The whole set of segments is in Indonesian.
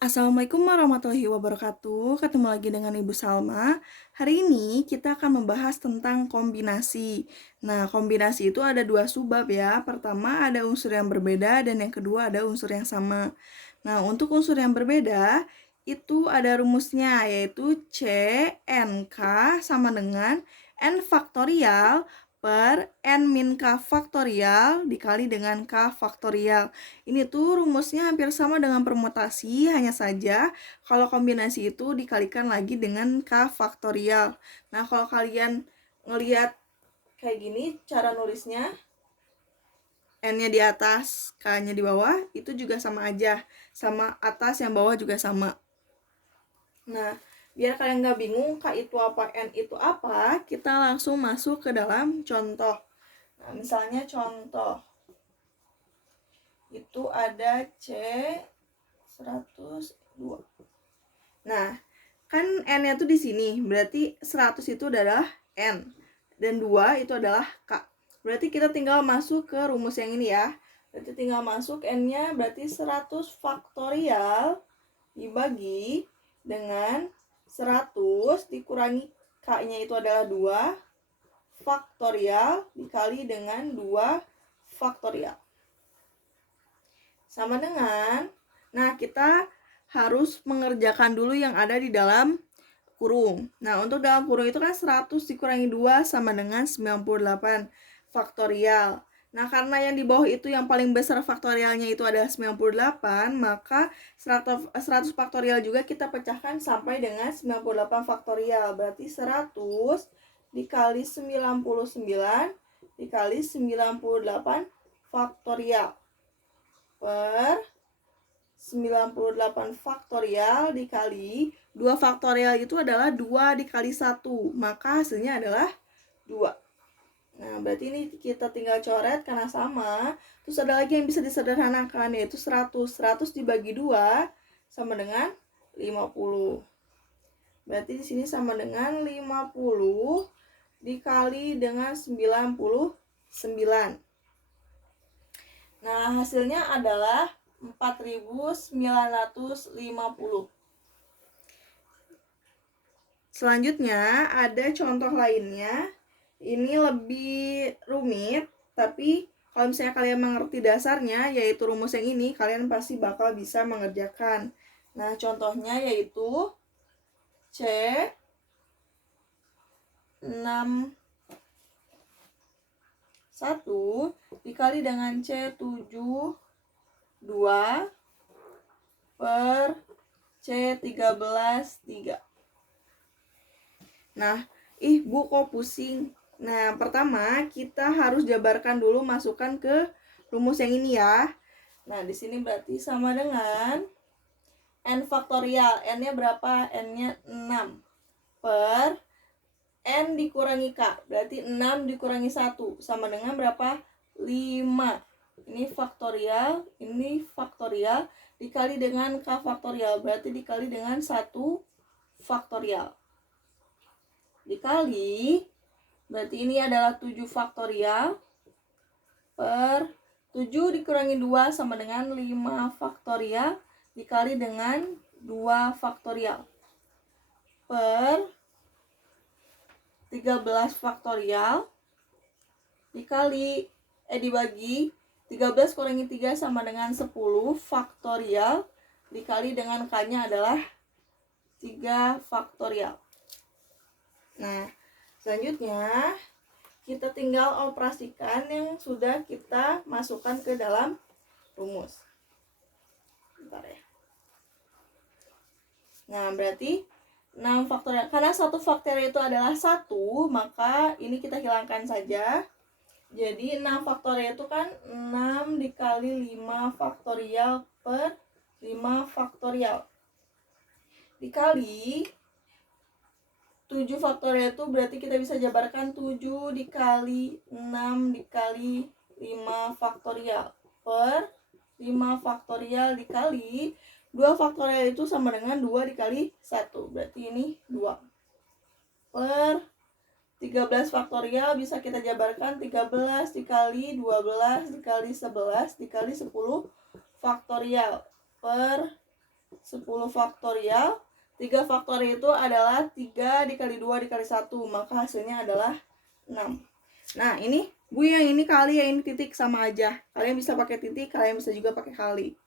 Assalamualaikum warahmatullahi wabarakatuh. Ketemu lagi dengan Ibu Salma. Hari ini kita akan membahas tentang kombinasi. Nah, kombinasi itu ada dua subbab ya. Pertama ada unsur yang berbeda dan yang kedua ada unsur yang sama. Nah, untuk unsur yang berbeda itu ada rumusnya yaitu CNK sama dengan N faktorial per N min K faktorial dikali dengan K faktorial. Ini tuh rumusnya hampir sama dengan permutasi, hanya saja kalau kombinasi itu dikalikan lagi dengan K faktorial. Nah, kalau kalian ngelihat kayak gini cara nulisnya, N-nya di atas, K-nya di bawah, itu juga sama aja. Sama atas yang bawah juga sama. Nah, biar kalian nggak bingung K itu apa, N itu apa, kita langsung masuk ke dalam contoh. Nah, misalnya contoh itu ada C102. Nah, kan N-nya tuh di sini, berarti 100 itu adalah N dan 2 itu adalah K. Berarti kita tinggal masuk ke rumus yang ini ya. Berarti tinggal masuk N-nya berarti 100 faktorial dibagi dengan 100 dikurangi K-nya itu adalah 2 faktorial dikali dengan 2 faktorial. Sama dengan, nah kita harus mengerjakan dulu yang ada di dalam kurung. Nah, untuk dalam kurung itu kan 100 dikurangi 2 sama dengan 98 faktorial. Nah, karena yang di bawah itu yang paling besar faktorialnya itu adalah 98, maka 100 faktorial juga kita pecahkan sampai dengan 98 faktorial. Berarti 100 dikali 99 dikali 98 faktorial per 98 faktorial dikali 2 faktorial itu adalah 2 dikali 1, maka hasilnya adalah 2. Nah, berarti ini kita tinggal coret karena sama. Terus ada lagi yang bisa disederhanakan yaitu 100. 100 dibagi 2 sama dengan 50. Berarti di sini sama dengan 50 dikali dengan 99. Nah, hasilnya adalah 4.950. Selanjutnya ada contoh lainnya. Ini lebih rumit, tapi kalau misalnya kalian mengerti dasarnya, yaitu rumus yang ini, kalian pasti bakal bisa mengerjakan. Nah, contohnya yaitu C 6 1 dikali dengan C 7 2 per C 13 3. Nah, Bu kok pusing? Nah, pertama kita harus jabarkan dulu, masukkan ke rumus yang ini ya. Nah, di sini berarti sama dengan N faktorial. N-nya berapa? N-nya 6 per N dikurangi K. Berarti 6 dikurangi 1 sama dengan berapa? 5. Ini faktorial, dikali dengan K faktorial. Berarti dikali dengan 1 faktorial. Dikali, berarti ini adalah 7 faktorial per 7 dikurangi 2 sama dengan 5 faktorial dikali dengan 2 faktorial per 13 faktorial dibagi 13 kurangi 3 sama dengan 10 faktorial dikali dengan K-nya adalah 3 faktorial. Nah, selanjutnya kita tinggal operasikan yang sudah kita masukkan ke dalam rumus. Bentar ya. Nah, berarti 6 faktorial. Karena 1 faktorial itu adalah 1, maka ini kita hilangkan saja. Jadi 6 faktorial itu kan 6 dikali 5 faktorial per 5 faktorial. Dikali 7 faktorial itu berarti kita bisa jabarkan 7 dikali 6 dikali 5 faktorial per 5 faktorial dikali 2 faktorial itu sama dengan 2 dikali 1. Berarti ini 2 per 13 faktorial bisa kita jabarkan 13 dikali 12 dikali 11 dikali 10 faktorial per 10 faktorial. 3 faktorial itu adalah 3 dikali 2 dikali 1, maka hasilnya adalah 6. Nah, ini Bu yang ini kali, yang ini titik, sama aja. Kalian bisa pakai titik, kalian bisa juga pakai kali.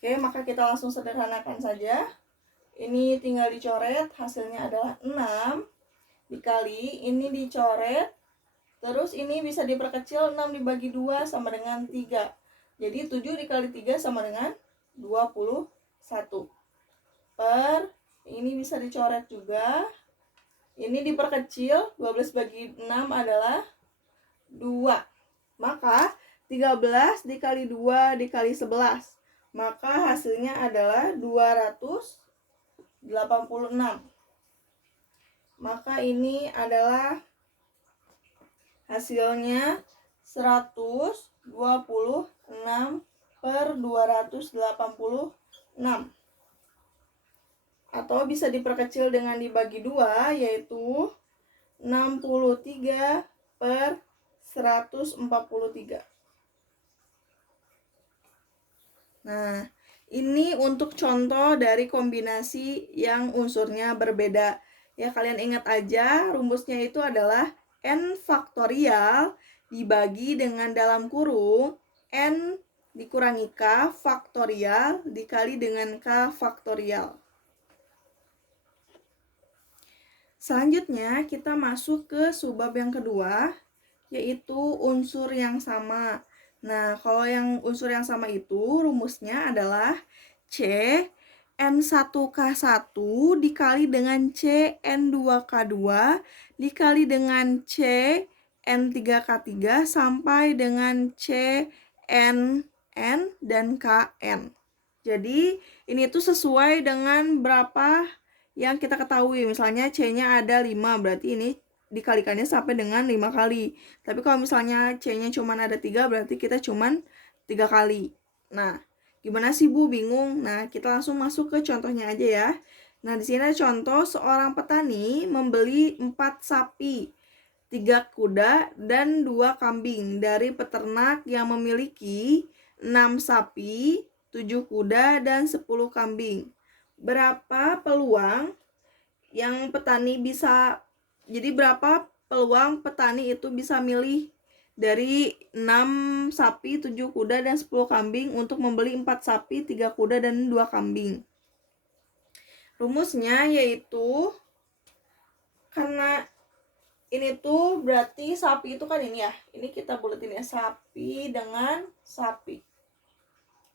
Oke, maka kita langsung sederhanakan saja. Ini tinggal dicoret, hasilnya adalah 6 dikali, ini dicoret, terus ini bisa diperkecil, 6 dibagi 2 sama dengan 3. Jadi 7 dikali 3 sama dengan 21. Per, ini bisa dicoret juga. Ini diperkecil, 12 bagi 6 adalah 2. Maka 13 dikali 2 dikali 11. Maka hasilnya adalah 286. Maka ini adalah hasilnya 126 per 286. Atau bisa diperkecil dengan dibagi 2, yaitu 63 per 143. Nah, ini untuk contoh dari kombinasi yang unsurnya berbeda. Ya, kalian ingat aja rumusnya itu adalah n faktorial dibagi dengan dalam kurung n dikurangi k faktorial dikali dengan k faktorial. Selanjutnya kita masuk ke subbab yang kedua, yaitu unsur yang sama. Nah, kalau yang unsur yang sama itu rumusnya adalah C N1K1 dikali dengan C N2K2 dikali dengan C N3K3 sampai dengan C N dan KN. Jadi ini tuh sesuai dengan berapa yang kita ketahui. Misalnya C-nya ada 5, berarti ini dikalikannya sampai dengan 5 kali. Tapi kalau misalnya C-nya cuma ada 3, berarti kita cuma 3 kali. Nah, gimana sih Bu? Bingung? Nah, kita langsung masuk ke contohnya aja ya. Nah, di sini ada contoh seorang petani membeli 4 sapi, 3 kuda, dan 2 kambing dari peternak yang memiliki 6 sapi, 7 kuda, dan 10 kambing. Berapa peluang yang petani bisa, jadi berapa peluang petani itu bisa milih dari 6 sapi, 7 kuda, dan 10 kambing untuk membeli 4 sapi, 3 kuda, dan 2 kambing. Rumusnya yaitu, karena ini tuh berarti sapi itu kan ini ya, ini kita buletin ya, sapi dengan sapi.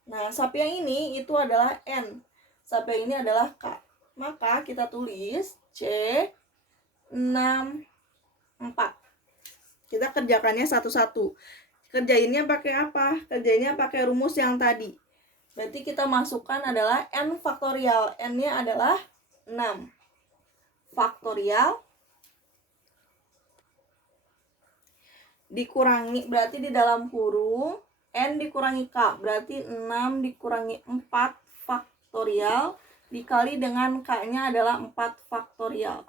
Nah, sapi yang ini itu adalah N, sapi yang ini adalah K. Maka kita tulis C64. Kita kerjakannya satu-satu. Kerjainnya pakai apa? Kerjainnya pakai rumus yang tadi. Berarti kita masukkan adalah N faktorial. N-nya adalah 6. Faktorial dikurangi, berarti di dalam kurung N dikurangi K, berarti 6 dikurangi 4 faktorial dikali dengan K-nya adalah 4 faktorial.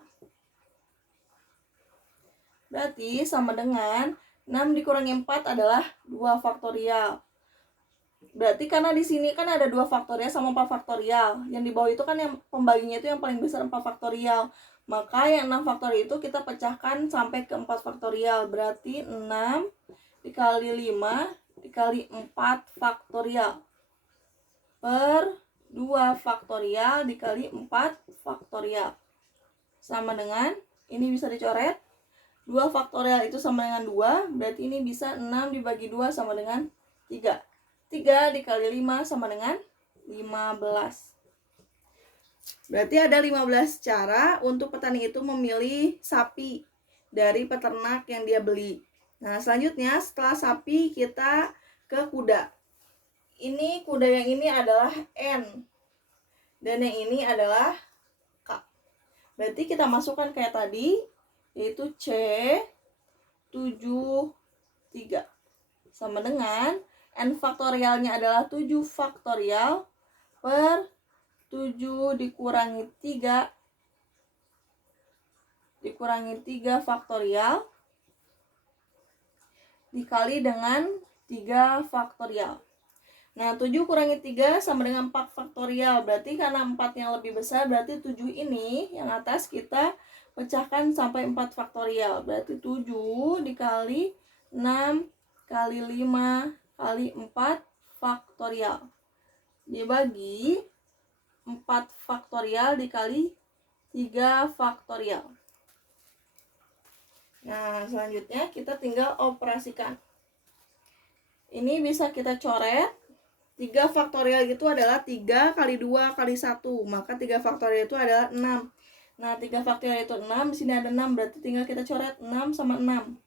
Berarti sama dengan 6 dikurangi 4 adalah 2 faktorial. Berarti karena di sini kan ada 2 faktorial sama 4 faktorial. Yang di bawah itu kan yang pembaginya itu yang paling besar 4 faktorial. Maka yang 6 faktorial itu kita pecahkan sampai ke 4 faktorial. Berarti 6 dikali 5 dikali 4 faktorial per 2 faktorial dikali 4 faktorial. Sama dengan, ini bisa dicoret. 2 faktorial itu sama dengan 2, berarti ini bisa 6 dibagi 2 sama dengan 3. 3 dikali 5 sama dengan 15. Berarti ada 15 cara untuk petani itu memilih sapi dari peternak yang dia beli. Nah, selanjutnya setelah sapi kita ke kuda. Ini kuda yang ini adalah N dan yang ini adalah K. Berarti kita masukkan kayak tadi, yaitu C73 sama dengan N faktorialnya adalah 7 faktorial per 7 dikurangi 3 faktorial dikali dengan 3 faktorial. Nah, 7 kurangi 3 sama dengan 4 faktorial. Berarti karena 4 yang lebih besar, berarti 7 ini yang atas kita pecahkan sampai 4 faktorial. Berarti 7 dikali 6 kali 5 kali 4 faktorial. Dibagi 4 faktorial dikali 3 faktorial. Nah, selanjutnya kita tinggal operasikan. Ini bisa kita coret. 3 faktorial itu adalah 3 kali 2 kali 1. Maka 3 faktorial itu adalah 6. Nah, 3 faktorial itu 6. Di sini ada 6. Berarti tinggal kita coret 6 sama 6.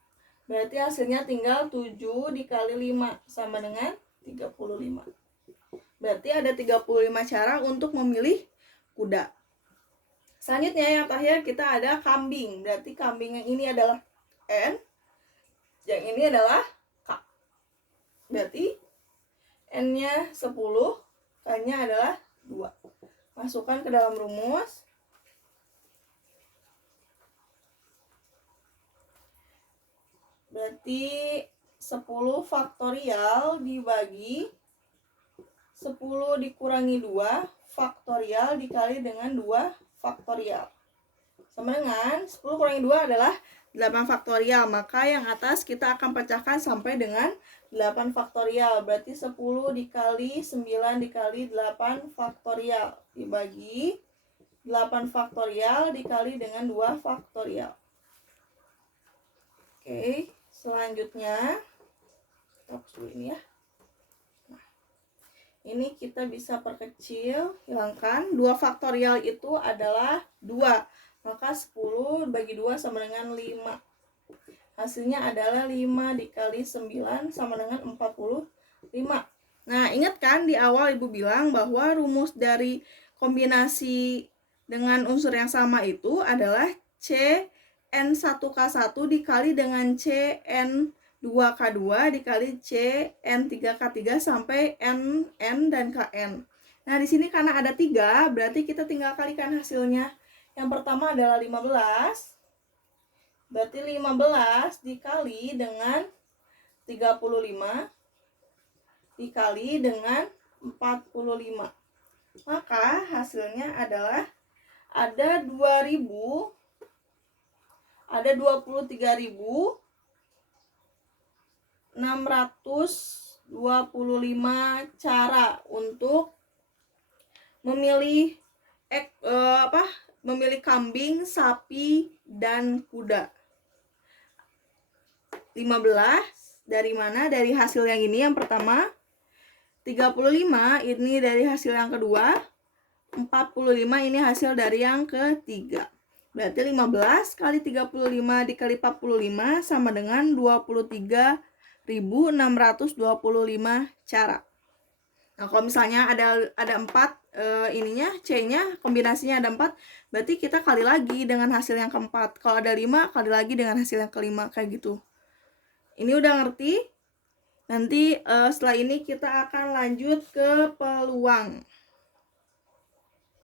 Berarti hasilnya tinggal 7 dikali 5 sama dengan 35. Berarti ada 35 cara untuk memilih kuda. Selanjutnya yang terakhir kita ada kambing. Berarti kambing yang ini adalah N. Yang ini adalah K. Berarti N-nya 10, K-nya adalah 2. Masukkan ke dalam rumus. Berarti 10 faktorial dibagi 10 dikurangi 2 faktorial dikali dengan 2 faktorial. Sama dengan 10 kurangi 2 adalah 8 faktorial. Maka yang atas kita akan pecahkan sampai dengan 8 faktorial. Berarti 10 dikali 9 dikali 8 faktorial. Dibagi 8 faktorial dikali dengan 2 faktorial. Oke, selanjutnya kita hapus dulu ini ya. Nah, ini kita bisa perkecil, hilangkan. 2 faktorial itu adalah 2. Maka 10 bagi 2 sama dengan 5. Hasilnya adalah 5 dikali 9 sama dengan 45. Nah, ingat kan di awal Ibu bilang bahwa rumus dari kombinasi dengan unsur yang sama itu adalah CN1K1 dikali dengan CN2K2 dikali CN3K3 sampai NN dan KN. Nah, di sini karena ada 3, berarti kita tinggal kalikan hasilnya. Yang pertama adalah 15. Berarti 15 dikali dengan 35 dikali dengan 45. Maka hasilnya adalah ada 23.625 cara untuk memilih memilih kambing, sapi, dan kuda. 15 dari mana? Dari hasil yang ini yang pertama. 35 ini dari hasil yang kedua. 45 ini hasil dari yang ketiga. Berarti 15 kali 35 dikali 45 sama dengan 23.625 cara. Nah, kalau misalnya ada 4 ininya C-nya kombinasinya ada 4, berarti kita kali lagi dengan hasil yang keempat. Kalau ada 5 kali lagi dengan hasil yang kelima, kayak gitu. Ini udah ngerti? Nanti setelah ini kita akan lanjut ke peluang.